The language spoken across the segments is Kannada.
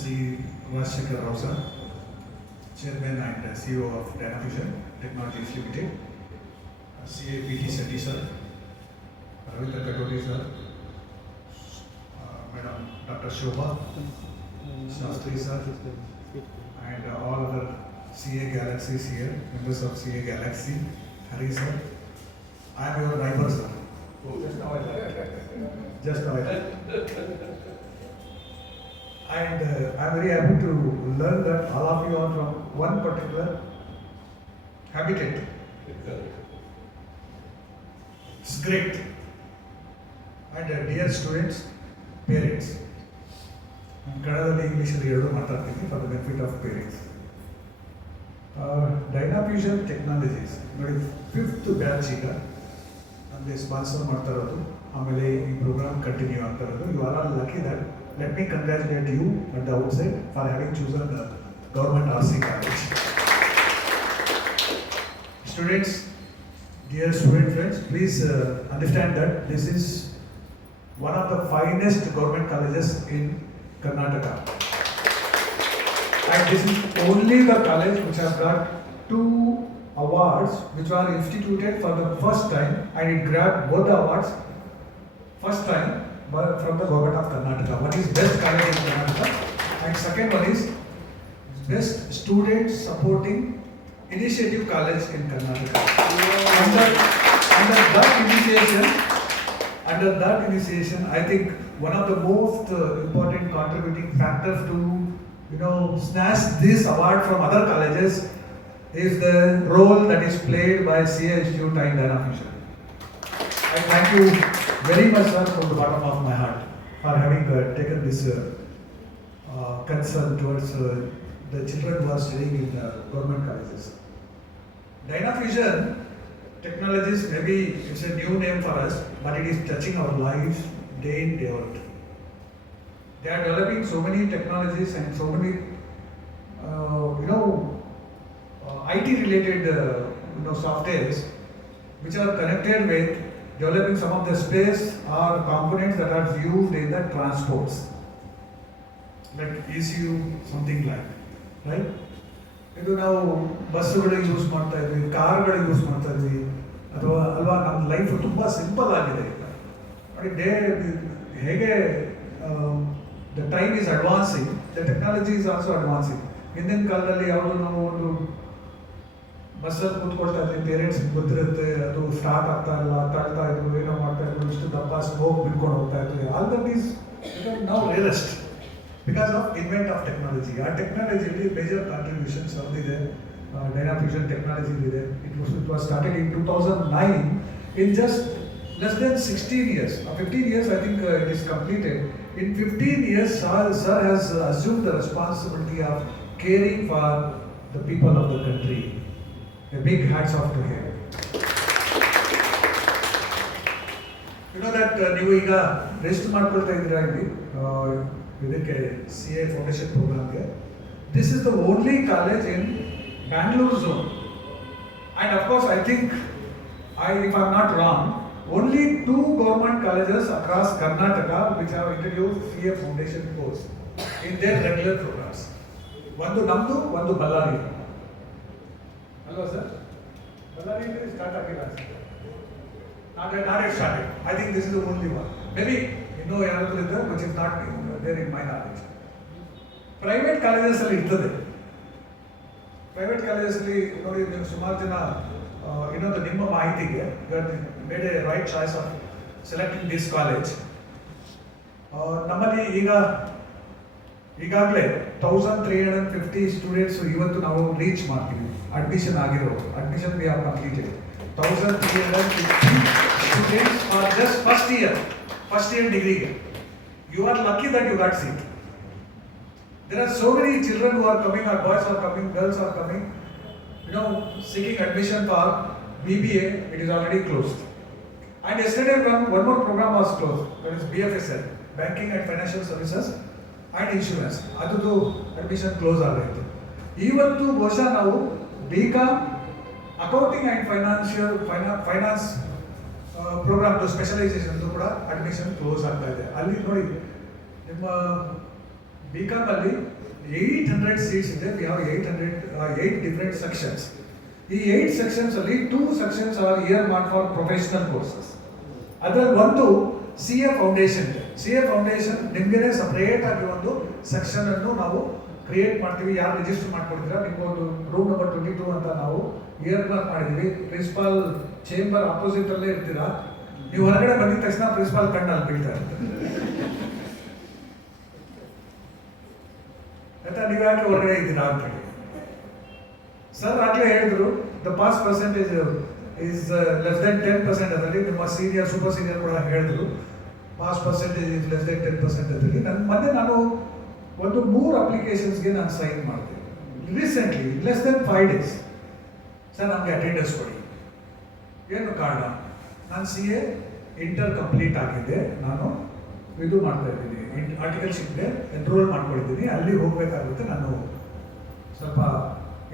Sri Rajshekhar Rao sir, Chairman and CEO of Dynafusion Technologies Limited, CAPT Sethi sir, Ravindra Katoti sir, Madam Dr. Shobha Shastri sir, and all other CA Galaxies here, members of CA Galaxy, Hari sir. I am your neighbor sir. Just now I left. Just now I left. And I am very happy to learn that all of you are from one particular habitat. It's great. And dear students, parents, ಕನ್ನಡದಲ್ಲಿ ಇಂಗ್ಲೀಷಲ್ಲಿ ಎರಡು ಮಾತಾಡ್ತೀನಿ for the benefit of parents. Dynafusion technologies ನೋಡಿ 5th ಬ್ಯಾಚ್ ಈಗ ನಮಗೆ ಸ್ಪಾನ್ಸರ್ ಮಾಡ್ತಾ ಇರೋದು, ಆಮೇಲೆ ಈ ಪ್ರೋಗ್ರಾಮ್ ಕಂಟಿನ್ಯೂ ಆಗ್ತಾ ಇರೋದು. You are all lucky that. Let me congratulate you at the outset for having chosen the government RC college. Students, dear student friends, please understand that this is one of the finest government colleges in Karnataka. And this is only the college which has got 2 awards which were instituted for the first time, and it grabbed both the awards first time from the government of Karnataka. One is best college in Karnataka, and second one is best student supporting initiative college in Karnataka. Under that initiation, I think one of the most important contributing factors to snatch this award from other colleges is the role that is played by CA Institute and Dynafusion. I thank you very much, sir, from the bottom of my heart for having taken this concern towards the children who are studying in government colleges. Dynafusion Technologies, maybe it's a new name for us, but it is touching our lives day in, day out. They are developing so many technologies and so many, IT related, softwares which are connected with developing some of the space or components that are used in the transports, like ECU, something like, right? ಇದು ನಾವು ಬಸ್ಸುಗಳಿಗೆ ಯೂಸ್ ಮಾಡ್ತಾ ಇದ್ವಿ, ಕಾರ್ಗಳಿಗೆ ಯೂಸ್ ಮಾಡ್ತಾ ಇದ್ವಿ, ಅಥವಾ ಅಲ್ವಾ ನಮ್ಮ ಲೈಫ್ ತುಂಬ ಸಿಂಪಲ್ ಆಗಿದೆ ಈಗ ನೋಡಿ. ಹೇಗೆ the time is advancing, the technology is also advancing. ಹಿಂದಿನ ಕಾಲದಲ್ಲಿ ಯಾವುದೋ ನಾವು ಒಂದು ಬಸ್ಸಲ್ಲಿ ಕೂತ್ಕೊಳ್ತಾ ಇದ್ವಿ, ಪೇರೆಂಟ್ಸ್ಗೆ ಗೊತ್ತಿರುತ್ತೆ, ಅದು ಸ್ಟಾರ್ಟ್ ಆಗ್ತಾ ಇಲ್ಲ, ತಳ್ತಾ ಇದ್ರು, ಏನೋ ಮಾಡ್ತಾ ಇದ್ರು, ಇಷ್ಟು ದಪ್ಪ ಸ್ಮೋಕ್ ಬಿಟ್ಕೊಂಡು ಹೋಗ್ತಾ ಇದ್ವಿ. All that is now realist because of invent of technology. Our technology major contributions of the Dynafusion technology ಇದೆ. It was started in 2009. In just less than 16 years, 15 years I think it is completed. In 15 years, sir has assumed the responsibility of caring for the people of the country. A big hats off to him. You know that ನೀವು ಈಗ ರೆಜಿಸ್ಟರ್ ಮಾಡ್ಕೊಳ್ತಾ ಇದ್ದೀರಾ ಇಲ್ಲಿ ಇದಕ್ಕೆ CA ಫೌಂಡೇಶನ್ ಪ್ರೋಗ್ರಾಮ್ಗೆ. This is the only college in Bangalore zone, and of course I think if I'm not wrong, only 2 government colleges across Karnataka which have introduced CA foundation course in their regular programs. ಒಂದು ನಮ್ಮದು, ಒಂದು ಬಳ್ಳಾರಿ ಅಲ್ವಾ ಸರ್? ಬಳ್ಳಾರಿ ಸ್ಟಾರ್ಟ್ ಆಗಿಲ್ಲ ಅನ್ಸುತ್ತೆ, not yet started. I think this is the only one. Maybe ಇನ್ನೂ ಯಾರಾದರೂ ಇದ್ದಾರೆ, which is not there in my knowledge. Private colleges ಅಲ್ಲಿ ಇರ್ತದೆ. ಪ್ರೈವೇಟ್ ಕಾಲೇಜಲ್ಲಿ ನೋಡಿ, ನೀವು ಸುಮಾರು ಜನ ಇನ್ನೊಂದು ನಿಮ್ಮ ಮಾಹಿತಿಗೆ made A right choice of selecting this college. ನಮ್ಮಲ್ಲಿ ಈಗಾಗಲೇ 1350 ಸ್ಟೂಡೆಂಟ್ಸ್ ಇವತ್ತು ನಾವು ರೀಚ್ ಮಾಡ್ತೀವಿ. ಅಡ್ಮಿಷನ್ ಆಗಿರೋ admission we have completed 1350 students for just first year ಡಿಗ್ರಿಗೆ. You are lucky that you got seat. There are so many children who are coming, or boys are coming, girls are coming, seeking admission for BBA. It is already closed. And yesterday one more program was closed, that is BFSL, Banking and Financial Services and Insurance. Adadu admission close ಆಗಿತ್ತು. ಇವತ್ತು ಬಹುಶಃ ನಾವು BCom, Accounting and Finance ಪ್ರೋಗ್ರಾಮ್ದು ಸ್ಪೆಷಲೈಸೇಷನ್ದು ಕೂಡ ಅಡ್ಮಿಷನ್ ಕ್ಲೋಸ್ ಆಗ್ತಾ ಇದೆ. ಅಲ್ಲಿ ನೋಡಿ, ನಿಮ್ಮ BCom ಅಲ್ಲಿ 800 ಸೀಟ್ಸ್ ಇದೆ. We have 8 different sections. ಈ 8 ಸೆಕ್ಷನ್ಸ್ ಅಲ್ಲಿ 2 sections are here mark for professional courses. ಅದರಲ್ಲಿ ಒಂದು CA ಫೌಂಡೇಶನ್ ಇದೆ. CA ಫೌಂಡೇಶನ್ ನಿಮಗೇನೆ ಸಪರೇಟ್ ಆಗಿ ಒಂದು ಸೆಕ್ಷನ್ ಅನ್ನು ನಾವು ಕ್ರಿಯೇಟ್ ಮಾಡ್ತೀವಿ. ಯಾರು ರಿಜಿಸ್ಟರ್ ಮಾಡ್ಕೊಡ್ತೀರಾ ನಿಮ್ಗೊಂದು ರೂಮ್ ನಂಬರ್ 22 ಅಂತ ನಾವು ಇಯರ್ ಮಾರ್ಕ್ ಮಾಡಿದ್ವಿ. ಪ್ರಿನ್ಸಿಪಾಲ್ ಚೇಂಬರ್ ಆಪೋಸಿಟ್ ಅಲ್ಲೇ ಇರ್ತೀರಾ. ನೀವು ಹೊರಗಡೆ ಬಂದಿದ ತಕ್ಷಣ ಪ್ರಿನ್ಸಿಪಾಲ್ ಕಣ್ಣಲ್ಲಿ ಬೀಳ್ತಾ ಇರ್ತಾರೆ. ಆಯ್ತಾ, ನೀವು ಯಾಕೆ ಹೊರಗಡೆ ಇದ್ದೀರಾ ಅಂತ ಹೇಳಿ. ಸರ್ ಆಗಲೇ ಹೇಳಿದ್ರು the pass percentage is less than 10% ಅದರಲ್ಲಿ. ನಿಮ್ಮ ಸೀನಿಯರ್ ಸೂಪರ್ ಸೀನಿಯರ್ ಕೂಡ ಹೇಳಿದ್ರು pass percentage is less than 10% ಅದರಲ್ಲಿ. ನಾನು ಒಂದು 3 ಅಪ್ಲಿಕೇಶನ್ಸ್ಗೆ ನಾನು ಸೈನ್ ಮಾಡಿದೆ recently, less than 5 days. Sir ನಮಗೆ ಅಟೆಂಡೆನ್ಸ್ ಕೊಡಿ. ಏನು ಕಾರಣ? ನಾನು CA ಇಂಟರ್ ಕಂಪ್ಲೀಟ್ ಆಗಿದೆ. ನಾನು ಇದು ಮಾಡ್ತಾ ಇದ್ದೀನಿ, ಆರ್ಟಿಕಲ್ಶಿಪ್ಗೆ ಎನ್ರೋಲ್ ಮಾಡ್ಕೊಂಡಿದ್ದೀನಿ. ಅಲ್ಲಿ ಹೋಗಬೇಕಾಗುತ್ತೆ. ನಾನು ಸ್ವಲ್ಪ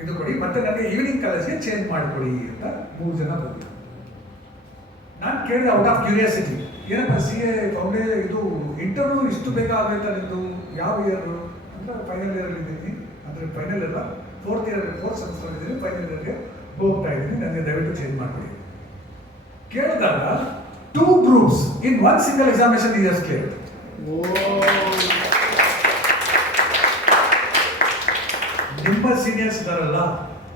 ಇದು ಕೊಡಿ, ಮತ್ತೆ ನನಗೆ ಈವ್ನಿಂಗ್ ಕಾಲೇಜ್ಗೆ ಚೇಂಜ್ ಮಾಡಿಕೊಡಿ ಅಂತ 3 ಜನ ಬಂದರು. ನಾನು ಕೇಳಿದೆ ಔಟ್ ಆಫ್ ಕ್ಯೂರಿಯಾಸಿಟಿ, ಏನಪ್ಪ CA ಇದು ಇಂಟರ್ವ್ಯೂ ಇಷ್ಟು ಬೇಗ ಆಗೈತಾ ನಿಂದು? ಯಾವ ಇಯರ್ ಅಂದರೆ ಫೈನಲ್ ಇಯರಲ್ಲಿ ಇದ್ದೀನಿ. ಅಂದರೆ ಫೈನಲ್ ಇಲ್ಲ, ಫೋರ್ತ್ ಸೆಮಿಸ್ಟರ್ ಇದ್ದೀನಿ, ಫೈನಲ್ ಇಯರ್ಗೆ ಹೋಗ್ತಾ ಇದ್ದೀನಿ, ನನಗೆ ದಯವಿಟ್ಟು ಚೇಂಜ್ ಮಾಡಿಕೊಡಿ. ಕೇಳಿದಾಗ 2 groups in 1 single examination he has cleared. ನಿಮ್ಮ ಸೀನಿಯರ್ಸ್ ಇದ್ದಾರಲ್ಲ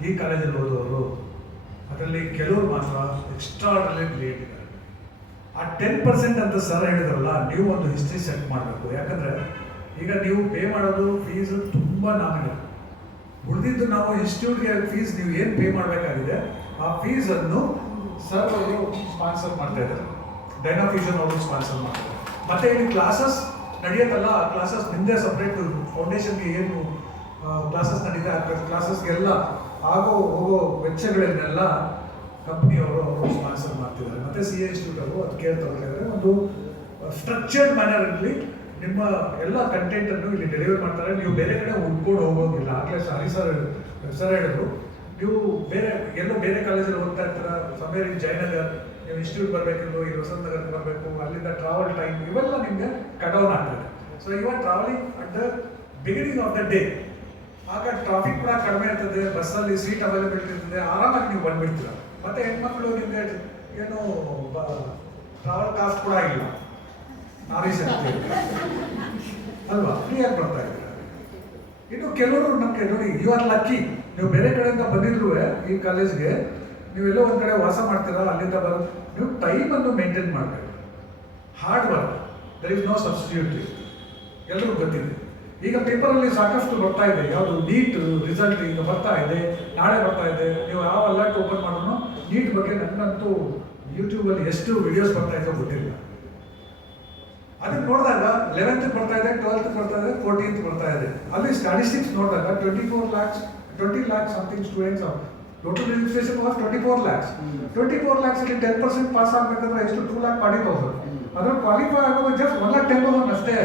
ಈ ಕಾಲೇಜಲ್ಲಿ ಓದೋರು, ಅದರಲ್ಲಿ ಕೆಲವರು ಮಾತ್ರ ಎಕ್ಸ್ಟ್ರಾರ್ಡಿನರಿ ಗ್ರೇಟ್ ಇದ್ದಾರೆ. ಆ 10% ಅಂತ ಸರ್ ಹೇಳಿದ್ರಲ್ಲ, ನೀವು ಒಂದು ಹಿಸ್ಟ್ರಿ ಸೆಟ್ ಮಾಡಬೇಕು. ಯಾಕಂದರೆ ಈಗ ನೀವು ಪೇ ಮಾಡೋದು ಫೀಸು ತುಂಬ ನಾಮಿನಲ್. ಉಳಿದಿದ್ದು ನಾವು ಇನ್ಸ್ಟಿಟ್ಯೂಟ್ಗೆ ಫೀಸ್ ನೀವು ಏನು ಪೇ ಮಾಡಬೇಕಾಗಿದೆ ಆ ಫೀಸನ್ನು ಸರ್ ಅವರು ಸ್ಪಾನ್ಸರ್ ಮಾಡ್ತಾ ಇದ್ದಾರೆ. ಡೈನಾಫಿಷನ್ ಅವರು ಸ್ಪಾನ್ಸರ್ ಮಾಡ್ತಾರೆ. ಮತ್ತು ಇಲ್ಲಿ ಕ್ಲಾಸಸ್ ನಡೆಯುತ್ತಲ್ಲ, ಆ ಕ್ಲಾಸಸ್ ನಿಮ್ಮದೇ ಸಪ್ರೇಟ್ ಫೌಂಡೇಶನ್ಗೆ ಏನು ಕ್ಲಾಸಸ್ ನಡೀತಾ ಆ ಕ್ಲಾಸಸ್ಗೆಲ್ಲ ಆಗೋ ಹೋಗೋ ವೆಚ್ಚಗಳನ್ನೆಲ್ಲ ಕಂಪ್ನಿಯವರು ಸ್ಪಾನ್ಸರ್ ಮಾಡ್ತಿದ್ದಾರೆ. ಮತ್ತು CA ಇನ್ಸ್ಟಿಟ್ಯೂಟ್ ಅವರು ಅದು ಕೇರ್ ತಗೊಳ್ತಿದ್ದಾರೆ. ಒಂದು ಸ್ಟ್ರಕ್ಚರ್ಡ್ ಮ್ಯಾನರಲ್ಲಿ ನಿಮ್ಮ ಎಲ್ಲ ಕಂಟೆಂಟನ್ನು ಇಲ್ಲಿ ಡೆಲಿವರ್ ಮಾಡ್ತಾರೆ. ನೀವು ಬೇರೆ ಕಡೆ ಹುಡ್ಕೊಂಡು ಹೋಗೋಂಗಿಲ್ಲ. ಆಗಲೇ ಸರ್ ಹೇಳಿದ್ರು, ನೀವು ಬೇರೆ ಕಾಲೇಜಲ್ಲಿ ಓದ್ತಾ ಇರ್ತೀರ, ಸಮಯ ಜಯನಗರ್ ನೀವು ಇನ್ಸ್ಟಿಟ್ಯೂಟ್ ಬರಬೇಕಿದ್ರು, ಈ ವಸಂತ ನಗರಕ್ಕೆ ಬರಬೇಕು, ಅಲ್ಲಿಂದ ಟ್ರಾವೆಲ್ ಟೈಮ್ ಇವೆಲ್ಲ ನಿಮಗೆ ಕಟ್ ಡೌನ್ ಆಗ್ತದೆ. So you are travelling at the beginning of the day. ಆಗ ಟ್ರಾಫಿಕ್ ಕೂಡ ಕಡಿಮೆ ಇರ್ತದೆ, ಬಸ್ಸಲ್ಲಿ ಸೀಟ್ ಅವೈಲೇಬಿಲಿಟಿ ಇರ್ತದೆ, ಆರಾಮಾಗಿ ನೀವು ಬಂದ್ಬಿಡ್ತೀರ. ಮತ್ತು ಹೆಣ್ಮಕ್ಳು ನಿಮಗೆ ಏನು ಟ್ರಾವೆಲ್ ಕಾಸ್ಟ್ ಕೂಡ ಇಲ್ಲ, ನಾವೇ ಶಕ್ತಿ ಅಲ್ವಾ, ಫ್ರೀಯಾಗಿ ಬರ್ತಾ ಇದ್ದೀರ. ಇನ್ನು ಕೆಲವರು ನಮಗೆ ನೋಡಿ, ಯು ಆರ್ ಲಕ್ಕಿ. ನೀವು ಬೇರೆ ಕಡೆಯಿಂದ ಬಂದಿದ್ರು ಈ ಕಾಲೇಜ್ಗೆ, ನೀವೆಲ್ಲೋ ಒಂದು ಕಡೆ ವಾಸ ಮಾಡ್ತೀರಾ, ಅಲ್ಲಿಂದ ಬಂದು ನೀವು ಟೈಮನ್ನು ಮೇಂಟೈನ್ ಮಾಡಬೇಕು. Hard work, there is no substitute. ಎಲ್ಲರೂ ಗೊತ್ತಿದೆ. ಈಗ ಪೇಪರಲ್ಲಿ ಸಾಕಷ್ಟು ಬರ್ತಾ ಇದೆ, ಯಾವುದು ನೀಟ್ ರಿಸಲ್ಟ್ ಈಗ ಬರ್ತಾ ಇದೆ, ನಾಳೆ ಬರ್ತಾ ಇದೆ. ನೀವು ಯಾವ ಅಲರ್ಟ್ ಓಪನ್ ಮಾಡಿದ್ರು ನೀಟ್ ಬಗ್ಗೆ ನನಗಂತೂ ಯೂಟ್ಯೂಬಲ್ಲಿ ಎಷ್ಟು ವಿಡಿಯೋಸ್ ಬರ್ತಾ ಇದೆಯೋ ಗೊತ್ತಿಲ್ಲ. ಅದಕ್ಕೆ ನೋಡಿದಾಗ 11th ಬರ್ತಾ ಇದೆ, 12th ಬರ್ತಾ ಇದೆ, 14th ಬರ್ತಾ ಇದೆ. ಅಲ್ಲಿ ಸ್ಟಾಟಿಸ್ಟಿಕ್ಸ್ ನೋಡಿದಾಗ 20 lakhs something students total registration was 24 lakhs. 24 lakhs ಅಲ್ಲಿ 10% ಪಾಸ್ ಆಗಬೇಕಂದ್ರೆ ಎಷ್ಟು? 2,40,000. ಅದ್ರಲ್ಲಿ ಕ್ವಾಲಿಫೈ ಆಗೋದು ಜಸ್ಟ್ 1,10,000 ಅಷ್ಟೇ.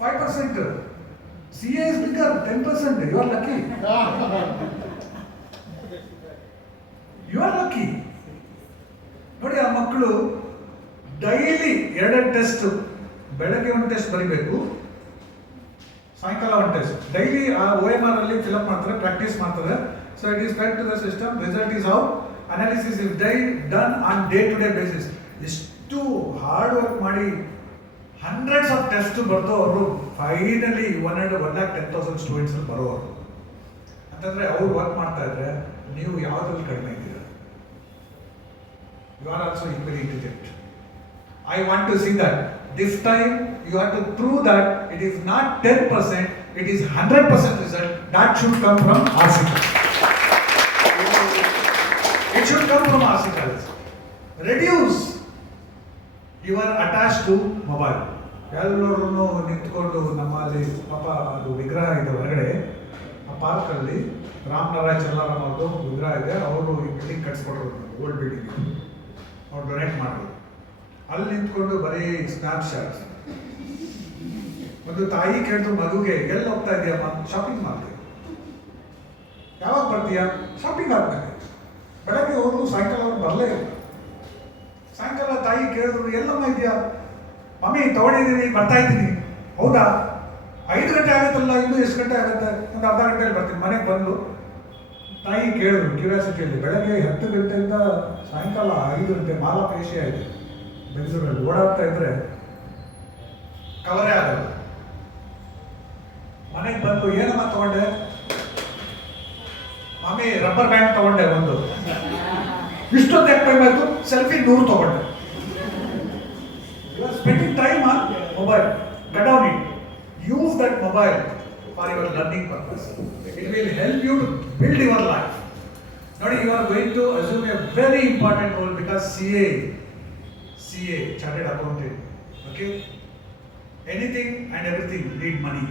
5%. CA is bigger, 10%. You are lucky. You are lucky. ನೋಡಿ, ಆ ಮಕ್ಕಳು ಡೈಲಿ 2 ಟೆಸ್ಟ್, ಬೆಳಗ್ಗೆ ಒಂದು ಟೆಸ್ಟ್ ಬರೀಬೇಕು, ಸಾಯಂಕಾಲ ಒಂದು ಟೆಸ್ಟ್. ಡೈಲಿ ಆ OMR ಅಲ್ಲಿ ಫಿಲಪ್ ಮಾಡ್ತಾರೆ, ಪ್ರಾಕ್ಟೀಸ್ ಮಾಡ್ತಾರೆ. So it is fed to the system. Result is out. Analysis is done on day to day basis. ಎಷ್ಟು ಹಾರ್ಡ್ ವರ್ಕ್ ಮಾಡಿ ಹಂಡ್ರೆಡ್ಸ್ ಆಫ್ ಟೆಸ್ಟ್ ಬರೆದವರು ಫೈನಲಿ 1,10,000 ಸ್ಟೂಡೆಂಟ್ಸ್ ಬರೋರು ಅಂತಂದರೆ ಅವ್ರು ವರ್ಕ್ ಮಾಡ್ತಾ ಇದ್ರೆ ನೀವು ಯಾವುದ್ರಲ್ಲಿ ಕಡಿಮೆ ಇದ್ದೀರಾ? You are also equally intelligent. I want to see that. This time you have to prove that it is not 10%, it is 100% result. That should come from RC College. It should come from RC College. Reduce your attached to mobile. ಎಲ್ಲರೂ ನಿಂತ್ಕೊಂಡು ನಮ್ಮಲ್ಲಿ ಪಾಪ ಅದು ವಿಗ್ರಹ ಇದೆ ಹೊರಗಡೆ, ಆ ಪಾರ್ಕಲ್ಲಿ ರಾಮನಾರಾಯಣ ಚಲ್ಲಾರಾಮ್ ಅವ್ರದ್ದು ವಿಗ್ರಹ ಇದೆ. ಅವರು ಈ ಬಿಲ್ಡಿಂಗ್ ಕಟ್ಸ್ಕೊಟ್ರು, ಓಲ್ಡ್ ಬಿಲ್ಡಿಂಗ್ ಅವ್ರು ಡೊನೇಟ್ ಮಾಡೋದು. ಅಲ್ಲಿ ನಿಂತ್ಕೊಂಡು ಬರೀ ಸ್ನ್ಯಾಪ್ಶಾಟ್ಸ್. ಒಂದು ತಾಯಿ ಕೇಳಿದ್ರು ಮಗುಗೆ, ಎಲ್ಲಿ ಹೋಗ್ತಾ ಇದೆಯಮ್ಮ? ಶಾಪಿಂಗ್ ಮಾಡ್ತೀವಿ. ಯಾವಾಗ ಬರ್ತೀಯಾ? ಶಾಪಿಂಗ್ ಆದ್ಮೇಲೆ. ಬೆಳಗ್ಗೆ ಹೋದ್ರು, ಸಾಯಂಕಾಲ ಅವ್ರು ಬರಲೇ ಇಲ್ಲ. ಸಾಯಂಕಾಲ ತಾಯಿ ಕೇಳಿದ್ರು, ಎಲ್ಲಮ್ಮ ಇದೆಯಾ? ಮಮ್ಮಿ ತಗೊಂಡಿದ್ದೀನಿ, ಬರ್ತಾ ಇದ್ದೀನಿ. ಹೌದಾ? 5 ಗಂಟೆ ಆಗುತ್ತಲ್ಲ, ಇನ್ನು ಎಷ್ಟು ಗಂಟೆ ಆಗುತ್ತೆ, ಒಂದು ಅರ್ಧ ಗಂಟೆಯಲ್ಲಿ ಬರ್ತೀನಿ. ಮನೆಗೆ ಬಂದು ತಾಯಿ ಕೇಳಿದ್ರು ಕ್ಯೂರಿಯಾಸಿಟಿಯಲ್ಲಿ, ಬೆಳಗ್ಗೆ 10 ಗಂಟೆಯಿಂದ ಸಾಯಂಕಾಲ 5 ಗಂಟೆ ಮಾಲಾಪೇಶಿಯ ಇದೆ ಬೆಂಗಳೂರಲ್ಲಿ, ಓಡಾಡ್ತಾ ಇದ್ರೆ ಕವರೇ ಆಗಲ್ಲ. ಮನೆಗೆ ಬಂದು ಏನಮ್ಮ ತಗೊಂಡೆ, ಮಮ್ಮಿ ರಬ್ಬರ್ ಬ್ಯಾಂಡ್ ತಗೊಂಡೆ ಒಂದು, ಇಷ್ಟೊತ್ತು ಯಾಕೆ ಟೈಮ್ ಆಯ್ತು, ಸೆಲ್ಫಿ 100 ತಗೊಂಡೆ. You are spending time on mobile. Cut down it. Use that mobile for your learning purpose. It will help you to build your life. ನೋಡಿ, you are going to assume a very important role because CA, Chartered Accountant. Okay? Anything and everything need money.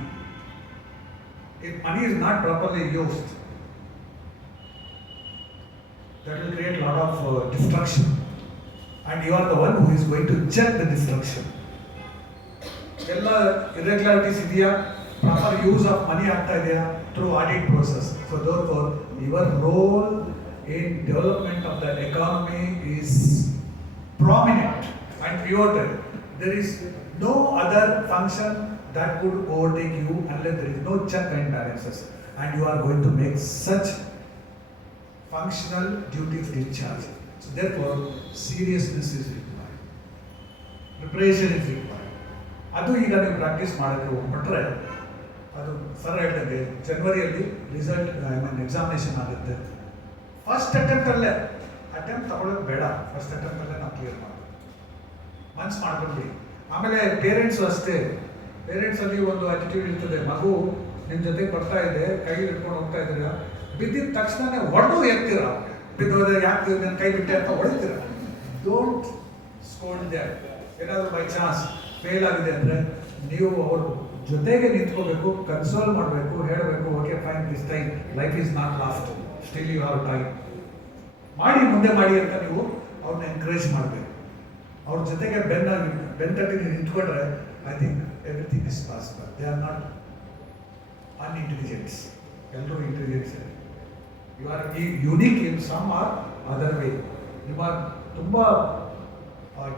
If money is not properly used, that will create a lot of destruction, and you are the one who is going to check the destruction. ಎಲ್ಲ irregularities ಇದೆಯಾ, ಪ್ರಾಪರ್ ಯೂಸ್ ಆಫ್ ಮನಿ ಆಗ್ತಾ ಇದೆಯಾ through audit process. So therefore your role in development of the economy is prominent and pivotal. There is no other function that could overtake you unless there is no check and balances, and you are going to make such functional duties discharged. So therefore seriousness is required, preparation is required. ಅದು ಈಗ ನೀವು ಪ್ರಾಕ್ಟೀಸ್ ಮಾಡೋಕ್ಕೆ ಹೋಗ್ಬಿಟ್ರೆ, ಅದು ಸರ್ ಹೇಳ್ದಂಗೆ ಜನವರಿಯಲ್ಲಿ ರಿಸಲ್ಟ್ ಎಕ್ಸಾಮಿನೇಷನ್ ಆಗುತ್ತೆ. ಫಸ್ಟ್ ಅಟೆಂಪ್ಟಲ್ಲೇ ತಗೊಳ್ಳೋದು ಬೇಡ, ಫಸ್ಟ್ ಅಟೆಂಪ್ಟಲ್ಲೇ ನಾವು ಕ್ಲಿಯರ್ ಮಾಡಬೇಕು, ಮನ್ಸು ಮಾಡ್ಕೊಂಡ್ಬಿಡಿ. ಆಮೇಲೆ ಪೇರೆಂಟ್ಸು ಅಷ್ಟೇ, ಪೇರೆಂಟ್ಸಲ್ಲಿ ಒಂದು ಆಟಿಟ್ಯೂಡ್ ಇರ್ತದೆ, ಮಗು ನಿಮ್ಮ ಜೊತೆಗೆ ಬರ್ತಾ ಇದೆ, ಕೈ ಹಿಡ್ಕೊಂಡು ಹೋಗ್ತಾ ಇದ್ದೀರಾ, ಬಿದ್ದಿದ ತಕ್ಷಣನೇ ಹೊಡೆದು ಎತ್ತೀರ, ಬಿದ್ದೋದ್ರೆ ಯಾಕೆ ನನ್ನ ಕೈ ಬಿಟ್ಟೆ ಅಂತ ಹೊಡಿತೀರ. Don't scold that. ಏನಾದರೂ ಬೈ ಚಾನ್ಸ್ ಫೇಲ್ ಆಗಿದೆ ಅಂದರೆ ನೀವು ಅವ್ರ ಜೊತೆಗೆ ನಿಂತ್ಕೋಬೇಕು, ಕನ್ಸೋಲ್ ಮಾಡಬೇಕು, ಹೇಳಬೇಕು, okay fine, this time life is not lost, still you are time, ಮಾಡಿ ಮುಂದೆ ಮಾಡಿ ಅಂತ ನೀವು ಅವ್ರನ್ನ ಎನ್ಕರೇಜ್ ಮಾಡಬೇಕು. ಅವ್ರ ಜೊತೆಗೆ ಬೆನ್ನಟ್ಟಿ ನೀವು ನಿಂತ್ಕೊಂಡ್ರೆ I think everything is possible. They are not unintelligents, ಎಲ್ಲರೂ intelligence. You are unique in some or other way. ನಿಮ್ಮ ತುಂಬ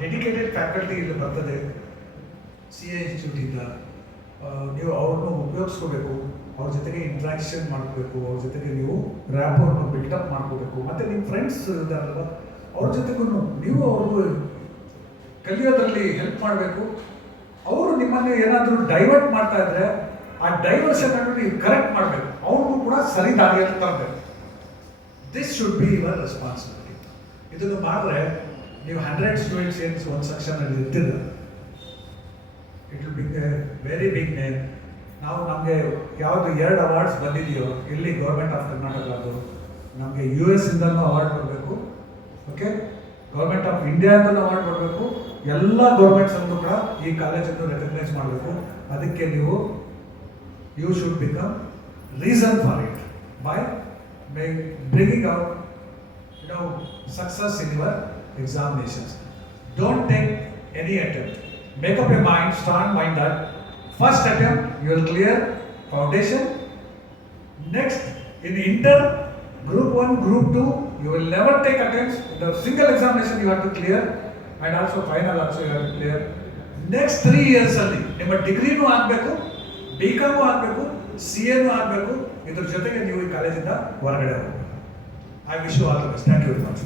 ಡೆಡಿಕೇಟೆಡ್ ಫ್ಯಾಕಲ್ಟಿ ಇಲ್ಲಿ ಬರ್ತದೆ CA ಇನ್ಸ್ಟಿಟ್ಯೂಟಿಂದ. ನೀವು ಅವ್ರನ್ನ ಉಪಯೋಗಿಸ್ಕೋಬೇಕು, ಅವ್ರ ಜೊತೆಗೆ ಇಂಟ್ರಾಕ್ಷನ್ ಮಾಡ್ಕೋಬೇಕು, ಅವ್ರ ಜೊತೆಗೆ ನೀವು ರ್ಯಾಪೋರ್ನ ಬಿಲ್ಟಪ್ ಮಾಡ್ಕೋಬೇಕು. ಮತ್ತು ನಿಮ್ಮ ಫ್ರೆಂಡ್ಸ್ ಇದ್ದಾರಲ್ವ, ಅವ್ರ ಜೊತೆಗೂ ನೀವು ಅವ್ರಿಗೂ ಕಲಿಯೋದ್ರಲ್ಲಿ ಹೆಲ್ಪ್ ಮಾಡಬೇಕು. ಅವರು ನಿಮ್ಮನ್ನು ಏನಾದರೂ ಡೈವರ್ಟ್ ಮಾಡ್ತಾ ಇದ್ರೆ ಆ ಡೈವರ್ಷನ್ ಅನ್ನು ನೀವು ಕರೆಕ್ಟ್ ಮಾಡಬೇಕು, ಅವ್ರಿಗೂ ಕೂಡ ಸರಿ ದಾರಿಯಲ್ಲಿ ತರಬೇಕು. This should be your responsibility. ಇದನ್ನು ಮಾಡಿದ್ರೆ ನೀವು 100 ಸ್ಟೂಡೆಂಟ್ಸ್ ಏನು ಒಂದು ಸೆಕ್ಷನಲ್ಲಿ ಇರ್ತೀರ, it will be a very big name. ನಾವು ನಮಗೆ ಯಾವುದು 2 ಅವಾರ್ಡ್ಸ್ ಬಂದಿದೆಯೋ ಇಲ್ಲಿ ಗೌರ್ಮೆಂಟ್ ಆಫ್ ಕರ್ನಾಟಕದ್ದು, ನಮಗೆ US ಇಂದನೂ ಅವಾರ್ಡ್ ಬರಬೇಕು, ಓಕೆ, ಗೌರ್ಮೆಂಟ್ ಆಫ್ ಇಂಡಿಯಾದಲ್ಲೂ ಅವಾರ್ಡ್ ಬರಬೇಕು, ಎಲ್ಲ ಗೌರ್ಮೆಂಟ್ಸಲ್ಲೂ ಕೂಡ ಈ ಕಾಲೇಜನ್ನು ರೆಕಗ್ನೈಸ್ ಮಾಡಬೇಕು. ಅದಕ್ಕೆ ನೀವು you should become reason for it by bringing out success in your examinations. Don't take any attempt. Make up your mind, strong mind that first attempt you will clear foundation. Next, in inter, group 1, group 2, you will never take attempts. The single examination you have to clear, and also final also you have to clear. Next 3 years ಅಲ್ಲಿ ನಿಮ್ಮ ಡಿಗ್ರಿನೂ ಆಗಬೇಕು, BCom ಆಗಬೇಕು, CA ಆಗಬೇಕು. ಇದ್ರ ಜೊತೆಗೆ ನೀವು ಈ ಕಾಲೇಜಿಂದ ಹೊರಗಡೆ ಹೋಗಬೇಕು. I wish you all the best. Thank you very much.